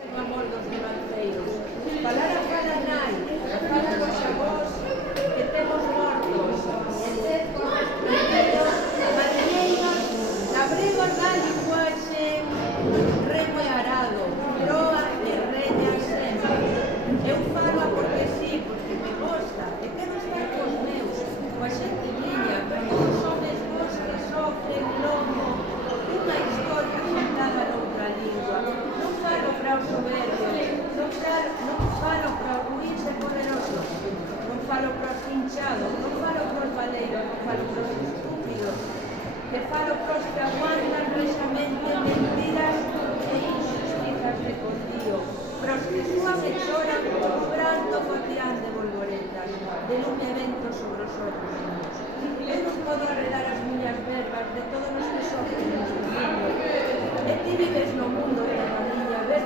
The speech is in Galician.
O amor dos ribanceiros. Falar a fala nai, fala dos avós que temos mortos, e ser con estrangueiros, mariñeiros, labregos da linguaxe, remo e arado, proa e reña sempre. Eu falo porque sí, porque me gosta, e quero estar cos meus, coa xente miña, os homes vos que sofren lomo, unha historia contada noutra lingua. Non falo para os soberbios, non falo para os ruins e poderosos, non falo para os hinchados, non falo para os valeiros, non falo para os estúpidos, que falo para os que aguantan rexamente mentiras e injustizas de condío, para os que súan e choran cobrando cotián de volvoretas, de lume e vento sobre os ollos. Eu non podo arredar as miñas verbas de todos os que sofren neste mundo. E ti vives no mundo, pero a miña vez